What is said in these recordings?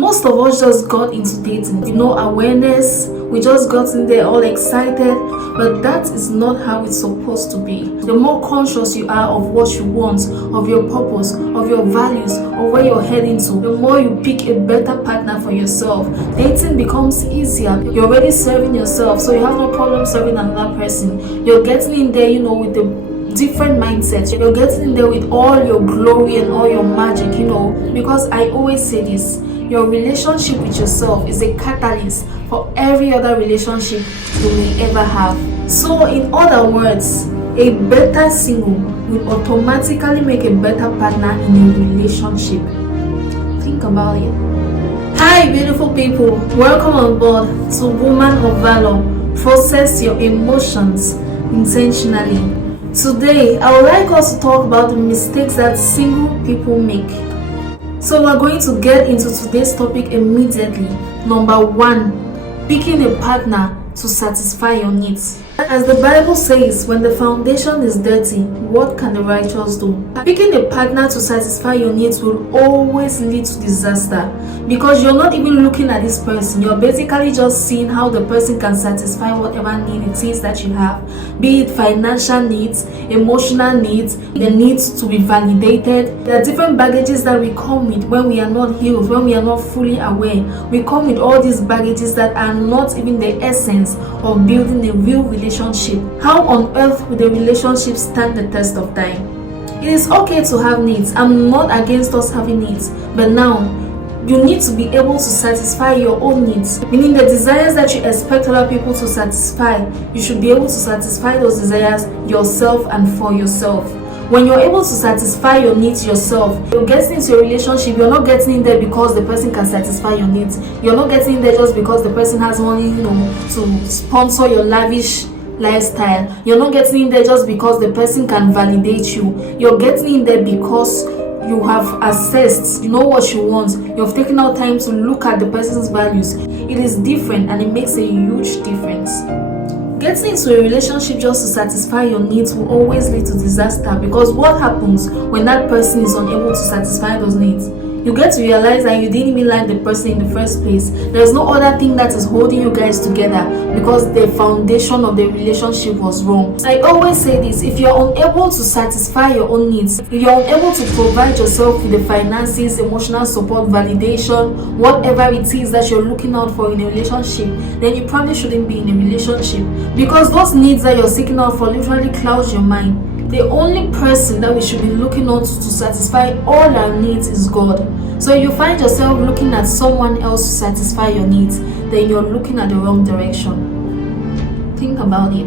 Most of us just got into dating, awareness. We just got in there all excited, but that is not how it's supposed to be. The more conscious you are of what you want, of your purpose, of your values, of where you're heading to, the more you pick a better partner for yourself. Dating becomes easier. You're already serving yourself, so you have no problem serving another person. You're getting in there, with the different mindset. You're getting in there with all your glory and all your magic, because I always say this. Your relationship with yourself is a catalyst for every other relationship you may ever have. So in other words, a better single will automatically make a better partner in a relationship. Think about it. Hi beautiful people, welcome on board to Woman of Valor. Process your emotions intentionally. Today, I would like us to talk about the mistakes that single people make. So we're going to get into today's topic immediately. Number 1, picking a partner to satisfy your needs. As the Bible says, when the foundation is dirty, what can the righteous do? Picking a partner to satisfy your needs will always lead to disaster, because you're not even looking at this person. You're basically just seeing how the person can satisfy whatever need it is that you have, be it financial needs, emotional needs, the needs to be validated. There are different baggages that we come with when we are not healed, when we are not fully aware. We come with all these baggages that are not even the essence of building a real relationship. How on earth will the relationship stand the test of time? It is okay to have needs. I'm not against us having needs, but now you need to be able to satisfy your own needs, meaning the desires that you expect other people to satisfy. You should be able to satisfy those desires yourself and for yourself. When you're able to satisfy your needs yourself, you're getting into a relationship. You're not getting in there because the person can satisfy your needs. You're not getting in there just because the person has money, to sponsor your lavish lifestyle. You're not getting in there just because the person can validate you. You're getting in there because you have assessed, what you want. You've taken out time to look at the person's values. It is different and it makes a huge difference. Getting into a relationship just to satisfy your needs will always lead to disaster, because what happens when that person is unable to satisfy those needs? You get to realize that you didn't even like the person in the first place. There's no other thing that is holding you guys together, because the foundation of the relationship was wrong. I always say this: if you're unable to satisfy your own needs, if you're unable to provide yourself with the finances, emotional support, validation, whatever it is that you're looking out for in a relationship, then you probably shouldn't be in a relationship, because those needs that you're seeking out for literally clouds your mind. The only person that we should be looking on to satisfy all our needs is God. So if you find yourself looking at someone else to satisfy your needs, then you're looking at the wrong direction. Think about it.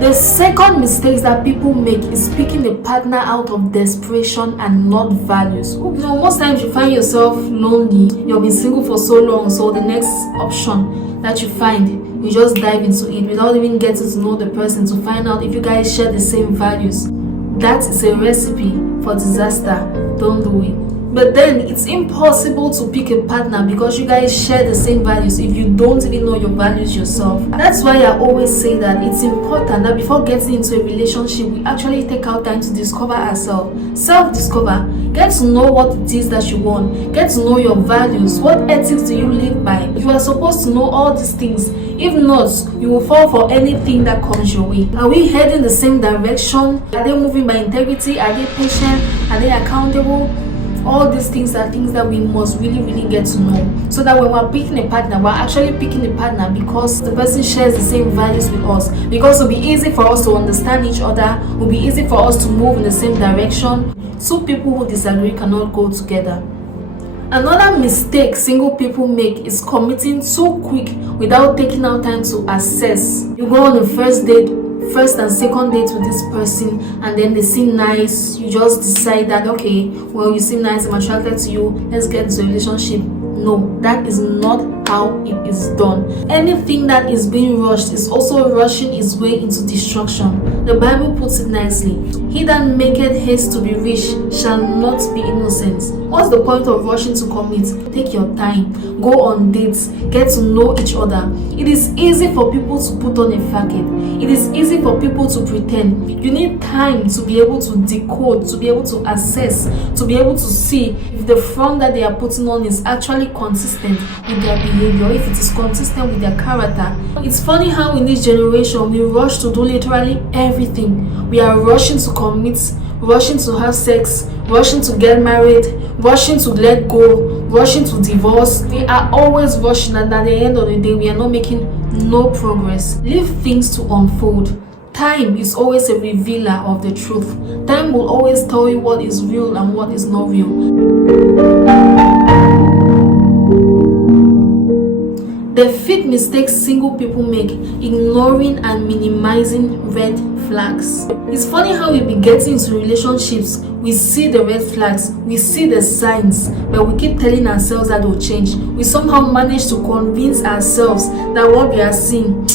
The second mistake that people make is picking a partner out of desperation and not values. Most times you find yourself lonely. You've been single for so long, so the next option that you find, you just dive into it without even getting to know the person to find out if you guys share the same values. That is a recipe for disaster. Don't do it. But then it's impossible to pick a partner because you guys share the same values if you don't even know your values yourself. That's why I always say that it's important that before getting into a relationship, we actually take out time to discover ourselves. Self-discover. Get to know what it is that you want. Get to know your values. What ethics do you live by? You are supposed to know all these things. If not, you will fall for anything that comes your way. Are we heading the same direction? Are they moving by integrity? Are they patient? Are they accountable? All these things are things that we must really get to know, so that when we're picking a partner, we're actually picking a partner because the person shares the same values with us, because it will be easy for us to understand each other, it will be easy for us to move in the same direction. Two people who disagree cannot go together. Another mistake single people make is committing too quick without taking out time to assess. You go on a first and second date with this person, and then they seem nice. You just decide that, okay, well, you seem nice, I'm attracted to you, let's get into a relationship. No, that is not how it is done. Anything that is being rushed is also rushing its way into destruction. The Bible puts it nicely: he that maketh haste to be rich shall not be innocent. What's the point of rushing to commit? Take your time, go on dates, get to know each other. It is easy for people to put on a facade. It is easy for people to pretend. You need time to be able to decode, to be able to assess, to be able to see if if the front that they are putting on is actually consistent with their behavior, if it is consistent with their character. It's funny how in this generation we rush to do literally everything. We are rushing to commit, rushing to have sex, rushing to get married, rushing to let go, rushing to divorce. We are always rushing, and at the end of the day we are not making no progress. Leave things to unfold. Time is always a revealer of the truth. Time will always tell you what is real and what is not real. The fifth mistake single people make: ignoring and minimizing red flags. It's funny how we be getting into relationships, we see the red flags, we see the signs, but we keep telling ourselves that they'll change. We somehow manage to convince ourselves that what we are seeing,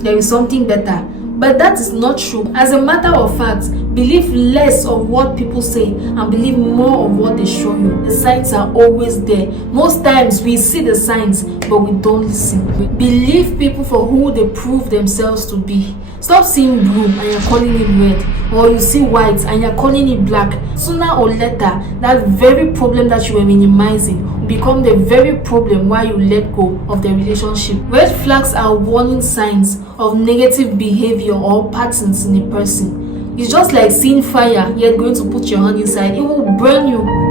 there is something better. But that is not true. As a matter of fact, believe less of what people say and believe more of what they show you. The signs are always there. Most times we see the signs, but we don't listen. Believe people for who they prove themselves to be. Stop seeing blue and you're calling it red, or you see white and you're calling it black. Sooner or later, that very problem that you were minimizing will become the very problem why you let go of the relationship. Red flags are warning signs of negative behavior or patterns in a person. It's just like seeing fire, yet going to put your hand inside. It will burn you.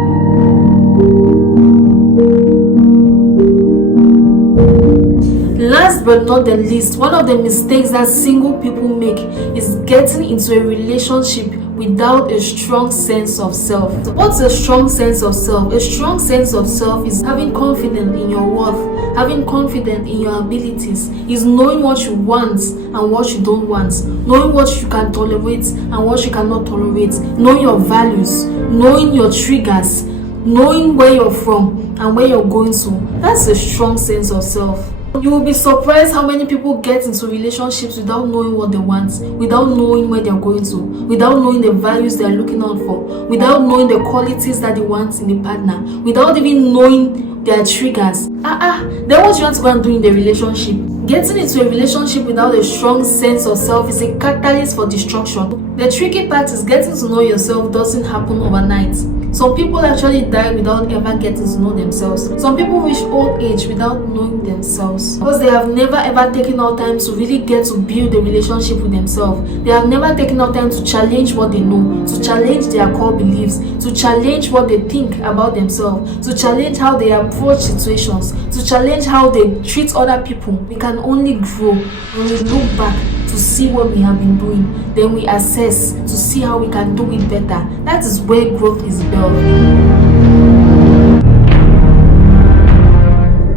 Last but not the least, one of the mistakes that single people make is getting into a relationship without a strong sense of self. What's a strong sense of self? A strong sense of self is having confidence in your worth, having confidence in your abilities, is knowing what you want and what you don't want, knowing what you can tolerate and what you cannot tolerate, knowing your values, knowing your triggers, knowing where you're from and where you're going to. That's a strong sense of self. You will be surprised how many people get into relationships without knowing what they want, without knowing where they're going to, without knowing the values they're looking out for, without knowing the qualities that they want in a partner, without even knowing their triggers. Then what you want to go and do in the relationship? Getting into a relationship without a strong sense of self is a catalyst for destruction. The tricky part is getting to know yourself doesn't happen overnight. Some people actually die without ever getting to know themselves. Some people reach old age without knowing themselves because they have never ever taken out time to really get to build a relationship with themselves. They have never taken out time to challenge what they know, to challenge their core beliefs, to challenge what they think about themselves, to challenge how they approach situations, to challenge how they treat other people. We can only grow when we look back to see what we have been doing, then we assess to see how we can do it better. That is where growth is built.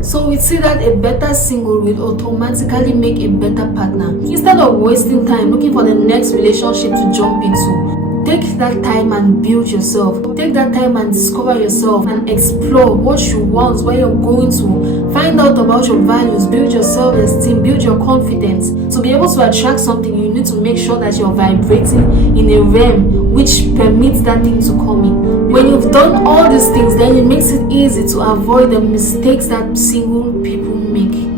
So we see that a better single will automatically make a better partner. Instead of wasting time looking for the next relationship to jump into, take that time and build yourself. Take that time and discover yourself and explore what you want, where you're going to. Find out about your values, build your self-esteem, build your confidence. To be able to attract something, you need to make sure that you're vibrating in a realm which permits that thing to come in. When you've done all these things, then it makes it easy to avoid the mistakes that single people make.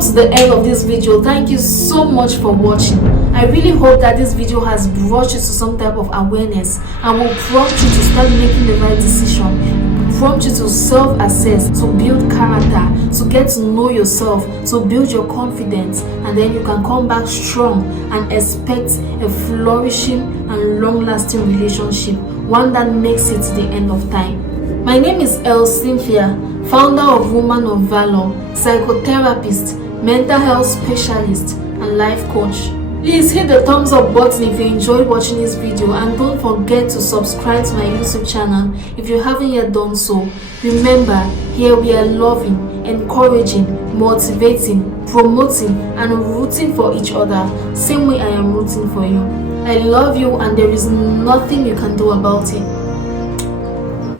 To the end of this video. Thank you so much for watching. I really hope that this video has brought you to some type of awareness and will prompt you to start making the right decision, prompt you to self-assess, to build character, to get to know yourself, to build your confidence, and then you can come back strong and expect a flourishing and long-lasting relationship, one that makes it to the end of time. My name is Cynthia, founder of Womanofvalorr, psychotherapist, mental health specialist, and life coach. Please hit the thumbs up button if you enjoyed watching this video, and don't forget to subscribe to my YouTube channel if you haven't yet done so. Remember, here we are loving, encouraging, motivating, promoting, and rooting for each other, same way I am rooting for you. I love you and there is nothing you can do about it.